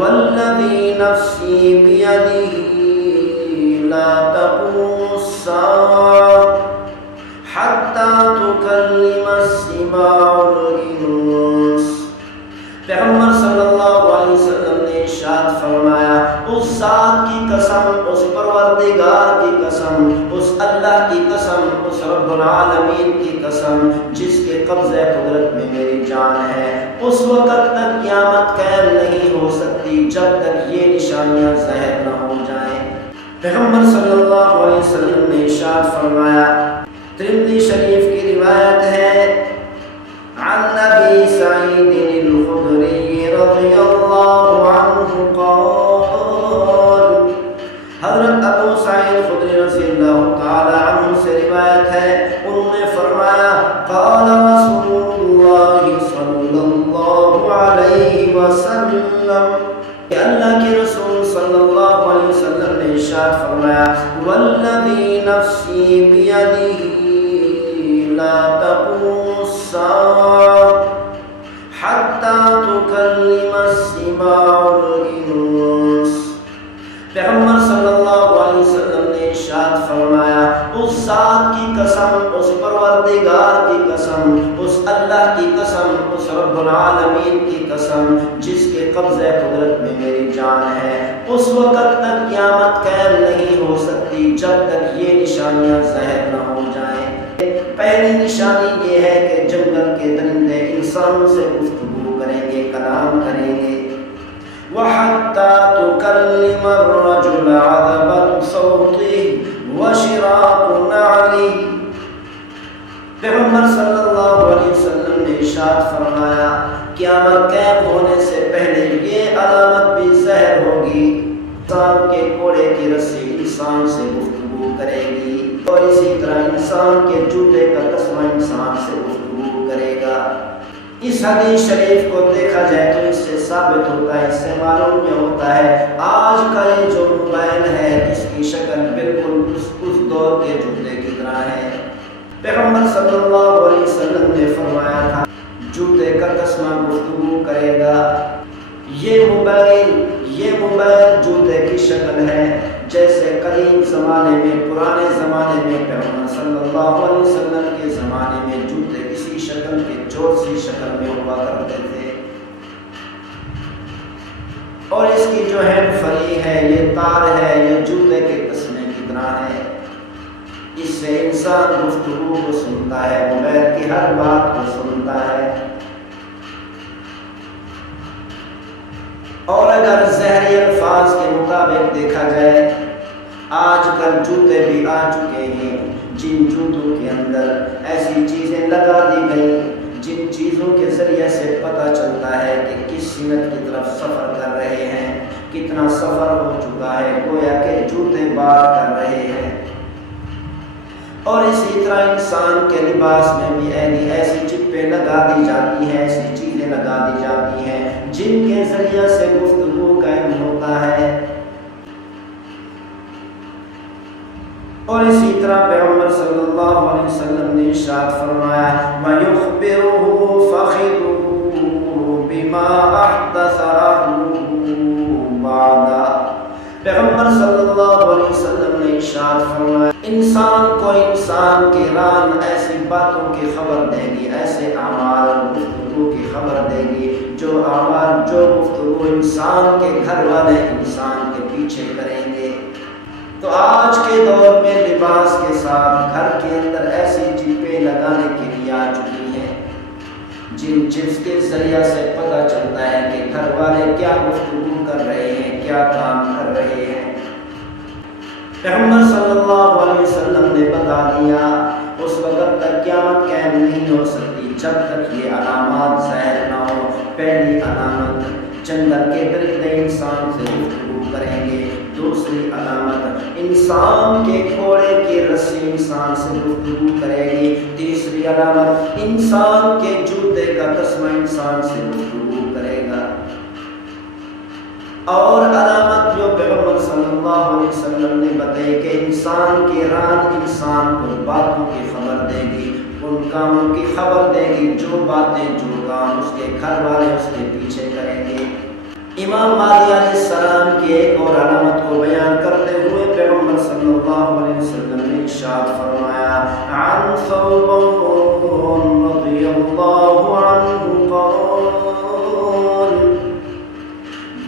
والذی نفسی بیدہ لا تقوم الساعة حتی تکلم السماع الانس۔ پیغمبر صلی اللہ علیہ وسلم نے ارشاد فرمایا، اس ذات کی قسم، اس پروردگار کی قسم، اس اللہ کی قسم، اس رب العالمین کی قسم جس کے قبضہ قدرت میں میری جان ہے، اس وقت تک قیامت قائم نہیں ہو سکتی جب تک یہ نشانیاں ظاہر نہ ہو جائیں۔ پیغمبر صلی اللہ علیہ وسلم نے ارشاد فرمایا، ترمذی شریف کی روایت ہے، عن نبی سعید الخدری رضی اللہ عنہ قال، حضرت ابو سعید خدری رضی اللہ تعالی عنہ سے روایت ہے، انہوں نے فرمایا، قال رسول اللہ صلی اللہ علیہ وسلم، کہ اللہ کے رسول صلی اللہ علیہ وسلم نے ارشاد فرمایا، والذی نفسی بیدہ لا تقوم الساعة حتی تکلم السماع الانس۔ پیغمبر صلی اللہ علیہ وسلم نے ارشاد فرمایا، اس ذات کی قسم، اس پروردگار کی قسم، اس اللہ کی قسم، اس رب العالمین کی قسم جس کے قبضہ قدرت میں میری جان ہے، اس وقت تک قیامت قائم نہیں ہو سکتی جب تک یہ نشانیاں ظاہر نہ ہو جائیں۔ پہلی نشانی یہ ہے کہ جنگل کے درندے انسانوں سے گفتگو کریں گے، کلام کریں گے۔ وَحَتَّى تُكَلِّمَ الرَّجُلَ عَذَبَةُ صَوْتِهِ وَشِرَاقُ نَعْلِهِ۔ پیغمبر صلی اللہ علیہ وسلم نے ارشاد فرمایا، قیامت قائم ہونے سے پہلے یہ علامت بھی ظاہر ہوگی، انسان کے کوڑے کی رسی انسان سے گفتگو کرے گی، اور اسی طرح انسان کے جوتے کا تسمہ انسان سے گفتگو کرے گا۔ اس حدیث شریف کو دیکھا جائے تو اس سے ثابت ہوتا ہے، اس سے معلوم یہ ہوتا ہے آج کا یہ جو موبائل ہے اس کی شکل بالکل اس دور کے جوتے کی طرح ہے۔ پیغمبر صلی اللہ علیہ وسلم نے فرمایا تھا، جوتے کا تسمہ گفتگو کرے گا۔ یہ موبائل جوتے کی شکل ہے، جیسے قدیم زمانے میں، پرانے زمانے میں، پیغمبر صلی اللہ علیہ وسلم کے زمانے میں جوتے اسی شکل کے چور سی شکل میں ہوا کرتے تھے، اور اس کی جو ہینڈ فری ہے، یہ تار ہے، یہ جوتے کے تسمے کی طرح ہے۔ اس سے انسان گفتگو کو سنتا ہے، موبائل کی ہر بات کو سنتا ہے۔ اور اگر ظاہری الفاظ کے مطابق دیکھا جائے، آج کل جوتے بھی آ چکے ہیں جن جوتوں کے اندر ایسی چیزیں لگا دی گئیں جن چیزوں کے ذریعے سے پتہ چلتا ہے کہ کس سمت کی طرف سفر کر رہے ہیں، کتنا سفر ہو چکا ہے، گویا کہ جوتے بار کر رہے ہیں۔ اور اسی طرح انسان کے لباس میں بھی ایسی چپیں لگا دی جاتی ہیں، ایسی چیزیں لگا دی جاتی ہیں جن کے ذریعے سے گفتگو قائم ہوتا ہے۔ اور اسی طرح پیغمبر صلی اللہ علیہ وسلم نے ارشاد فرمایا، وَيُخْبِرُهُ فَخِذُهُ بِمَا أَحْدَثَ أَهْلُهُ بَعْدَهُ۔ پیغمبر صلی اللہ علیہ وسلم نے ارشاد فرمایا، انسان کو انسان کی ران ایسی باتوں کی خبر دے گی، ایسے اعمال اور گفتگو کی خبر دے گی، جو اعمال، جو گفتگو انسان کے گھر والے انسان کے پیچھے کریں گے۔ تو آج کے دور میں لباس کے ساتھ گھر کے اندر ایسی چیزیں لگانے کے لیے آ چکی ہیں جس کے ذریعے سے پتہ چلتا ہے کہ گھر والے کیا گفتگو کر رہے ہیں، کیا کام کر رہے ہیں۔ پیغمبر صلی اللہ علیہ وسلم نے بتا دیا، اس وقت تک قیامت قائم نہیں ہو سکتی جب تک یہ علامات ظاہر نہ ہو۔ پہلی علامت، جنگل کے درندے انسان سے گفتگو کریں گے۔ دوسری علامت، انسان کے کوڑے کی رسی انسان سے گفتگو کرے گی۔ تیسری علامت، انسان کے جوتے کا تسمہ انسان سے گفتگو کرے گا۔ اور علامت جو پیغمبر صلی اللہ علیہ وسلم نے بتائی کہ انسان کی ران انسان کو باتوں کی خبر دے گی، ان کاموں کی خبر دے گی، جو باتیں، جو کام اس کے گھر والے اس کے پیچھے کریں گے۔ امام مہدی علیہ السلام کی ایک اور علامت کو بیان کرتے ہوئے پیغمبر صلی اللہ علیہ وسلم نے ارشاد فرمایا عن ثوبان رضی اللہ عنہ قال،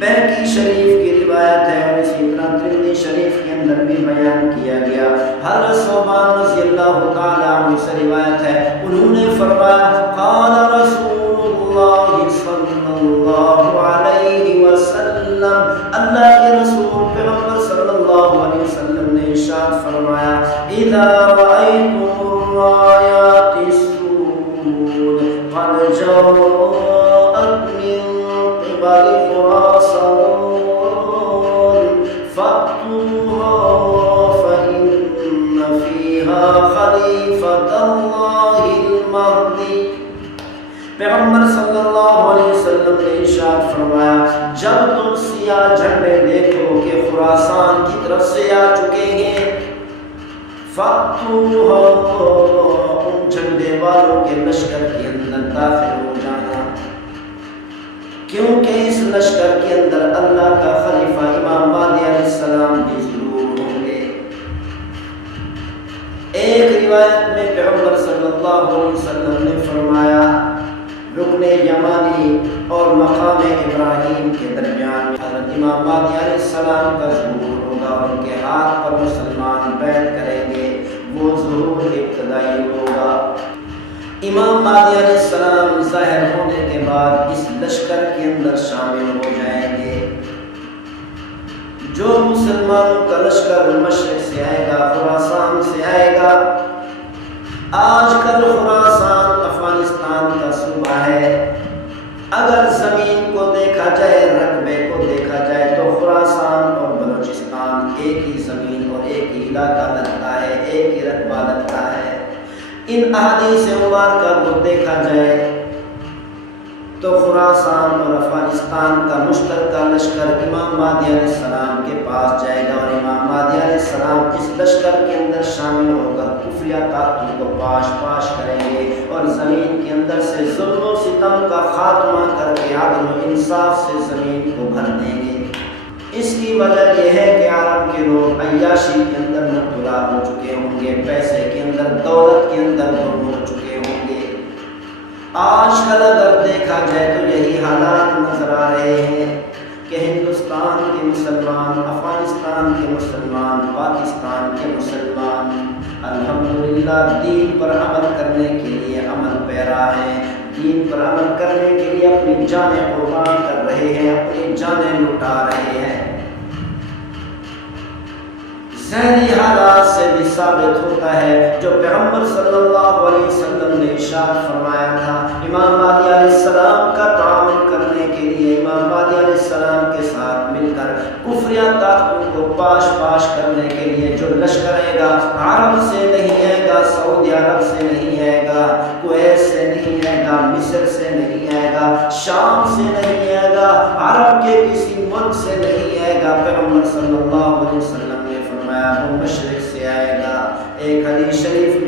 بہقی شریف کی روایت ہے اور اسی طرح ترمذی شریف کے اندر بھی بیان کیا گیا، حضرت ثوبان رضی اللہ تعالی عنہ سے روایت ہے، انہوں نے فرمایا قال رسول اللہ صلی اللہ علیہ وسلم، اللہ کے رسول پیغمبر صلی اللہ علیہ وسلم نے ارشاد فرمایا اذا رأيتم الرايات السود قد جاءت من قبل خراسان فأتوها فإن فيها خليفة الله المهدي۔ پیغمبر صلی اللہ علیہ وسلم نے ارشاد فرمایا جب تم سیاہ جھنڈے دیکھو کہ خراسان کی طرف سے آ چکے ہیں، فَأْتُوهَا، ان جھنڈے والوں کے لشکر کے اندر داخل ہو جانا، کیونکہ اس لشکر کے اندر اللہ کا خلیفہ امام مہدی علیہ السلام بھی ضرور ہوں گے۔ ایک روایت میں پیغمبر صلی اللہ علیہ وسلم نے فرمایا رکن یمانی اور مقام ابراہیم کے درمیان حضرت امام مہدی علیہ السلام کا ظہور ہوگا اور ان کے ہاتھ پر مسلمان بیعت کریں گے، وہ ظہور ابتدائی ہوگا۔ امام مہدی علیہ السلام ظاہر ہونے کے بعد اس لشکر کے اندر شامل ہو جائیں گے۔ جو مسلمانوں کا لشکر مشرق سے آئے گا، خراسان سے آئے گا، آج کل خراسان افغانستان کا صوبہ ہے، اگر زمین کو دیکھا جائے، رقبے کو دیکھا جائے تو خراسان اور بلوچستان ایک ہی زمین اور ایک ہی علاقہ لگتا ہے، ایک ہی رقبہ لگتا ہے۔ ان احادیث مبارکہ کو دیکھا جائے تو خراسان اور افغانستان کا مشترکہ لشکر امام مہدی علیہ السلام کے پاس جائے گا اور امام مہدی علیہ السلام اس لشکر کے اندر شامل ہو کر کفریہ طاقتوں کو پاش پاش کریں گے اور زمین کے اندر سے ظلم و ستم کا خاتمہ کر کے عدل و انصاف سے زمین کو بھر دیں گے۔ اس کی وجہ یہ ہے کہ عرب کے لوگ عیاشی کے اندر مبتلا ہو چکے ہوں گے، پیسے کے اندر، دولت کے اندر گم ہو چکے ہوں گے۔ آج کل اگر دیکھا جائے تو یہی حالات نظر آ رہے ہیں کہ ہندوستان کے مسلمان، افغانستان کے مسلمان، پاکستان کے مسلمان الحمدللہ دین پر عمل کرنے کے لیے عمل پیرا ہیں، دین پر عمل کرنے کے لیے اپنی جانیں قربان کر رہے ہیں، اپنی جانیں لٹا رہے ہیں۔ ذہنی حالات سے بھی ثابت ہوتا ہے جو پیغمبر صلی اللہ علیہ وسلم نے ارشاد فرمایا تھا، امام مہدی علیہ السلام کا تعاون کرنے کے لیے، امام مہدی علیہ السلام کے ساتھ مل کر کفریہ طاقتوں کو پاش پاش کرنے کے لیے جو لشکر آئے گا، عرب سے نہیں آئے گا، سعودی عرب سے نہیں آئے گا، کویت سے نہیں آئے گا، مصر سے نہیں آئے گا، شام سے نہیں آئے گا، عرب کے کسی ملک سے نہیں آئے گا۔ پیغمبر صلی اللہ علیہ وسلم وہ مشرق سے آئے گا۔ ایک حدیث شریف